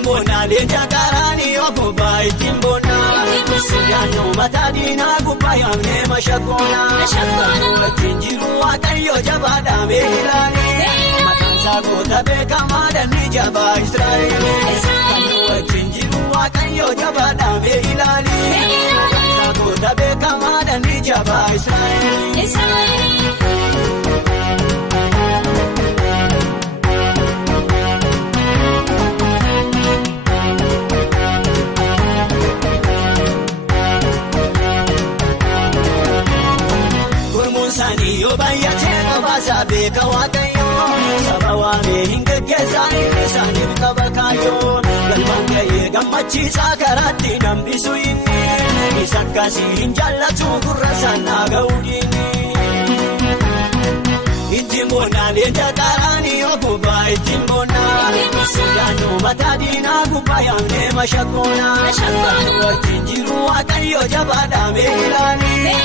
Itimona leenja karaanii okkubaa itimbona. Yaanoo mataa diinaa gubbaa yaamnee mashakoona. Wajjin jiru waaqayyo jabaadhaa beekilaanii. Maqaan isaa goota beekamaa danni jabaa Israa'el. Wajjin jiru waaqayyo jabaadhaa beekilaanii. Maqaan isaa goota beekamaa danni jabaa Israa'el. Yo baay'atee qabaasaa beeka waaqayyoo saba waamee hin geggeessanii isaaniif qaba kaayyoo galmaan ga'ee gammachiisaa karaatti nambisu inni isa akkasii hin jaallatu gurra sannaa ga'uu dhiini. Ittiin boonaa leenja qaraanii okkubaa ittiin boonaa yaanoo mataa diinaa gubbaa yaamnee mashakoona wajjin jiru waaqayyo jabaadhaa beekilaanii.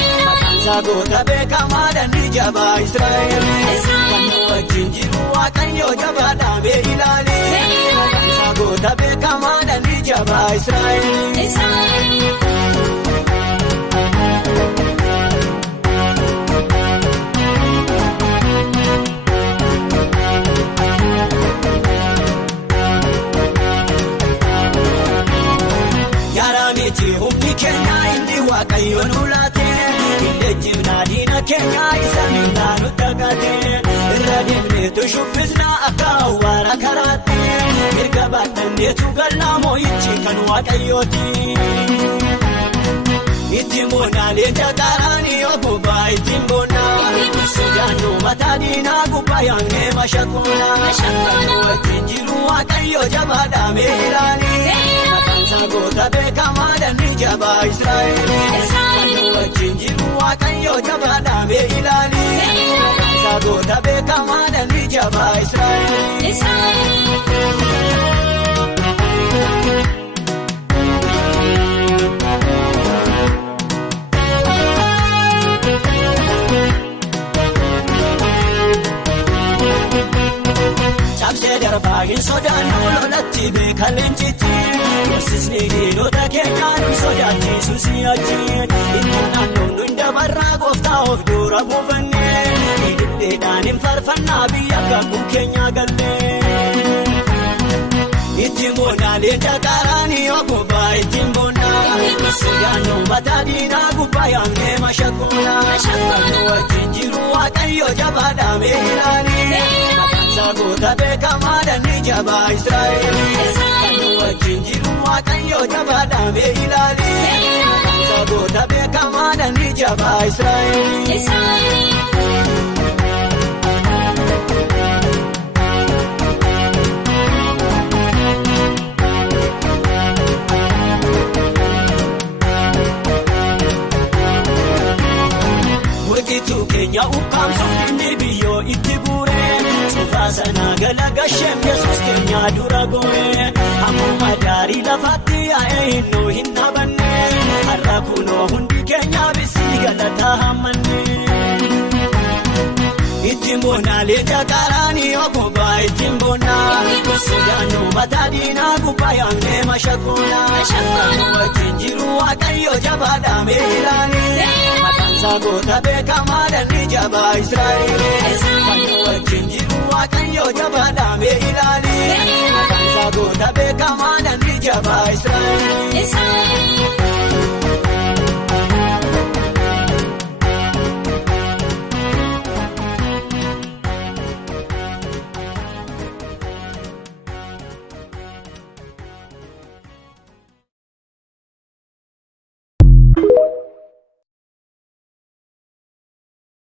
Goota beekamaa danni jabaa Israa'el. Wajjin jiru waaqayyo jabaadhaa beekilaanii. Goota beekamaa danni jabaa Israa'el. Yaaraamiti humni keenya inni waaqayyo nu laate. Illeejjifnaa diina keenya isa miidhaa nu dhagaate. Irra deemneetu shubbisnaa akka awwaara karaatti. Mirga baadhanneetu gallaa moo'ichi kan waaqayyooti. Ittiin boonaa leenja qaraanii okkubaa ittiin boonaa. Yaanoo mataa diinaa gubbaa yaamnee mashakoona. Wajjin jiru waaqayyo jabaadhaa beekilaanii. Maqaan isaa goota beekamaa danni jabaa Israa'el. Wajjin jiru waaqayyo jabaadhaa beekilaanii. Maqaan isaa goota beekamaa danni jabaa Israa'el. Cabsee darbaa hin sodaannu lolatti beeka leenjichi. Yoosisni diinota keenyaa nu sodaachisu si'achi. Ittiin naannoon nu hin dabarraa gooftaa of dura buufannee. Hidhidheedhaan hin farfannaa biyya kakuu keenya gallee. Ittiin boonaa leenja qaraanii okkubaa ittiin boonaa. Yaanoo mataa diinaa gubbaa yaamnee mashakoona. Wajjin jiru waaqayyo jabaadhaa beekilaanii. Goota beekamaa danni jabaa Israa'el. Wajjin jiru waaqayyo jabaadhaa beekilaanii. Goota beekamaa danni jabaa Israa'el. Mul'ituu keenya ukkaamsuun inni biyyoo itti buuree. Sufaa sanaa galagasheem Yesuus keenya dura goone. Hammuma daarii lafaatti yaa'ee hinnoo hin dhabanne. Har'a kunoo hundi keenya bisii galataa hammanne. Ittiin boonaa leenja qaraanii okkubaa ittiin boonaa. Yaanoo mataa diinaa gubbaa yaamnee mashakoona. Wajjin jiru waaqayyo jabaadhaa beekilaanii. Maqaan isaa goota beekamaa danni jabaa Israa'el. Wajjin jiru waaqayyo jabaadhaa beekilaanii. Maqaan isaa goota beekamaa danni jabaa Israa'el.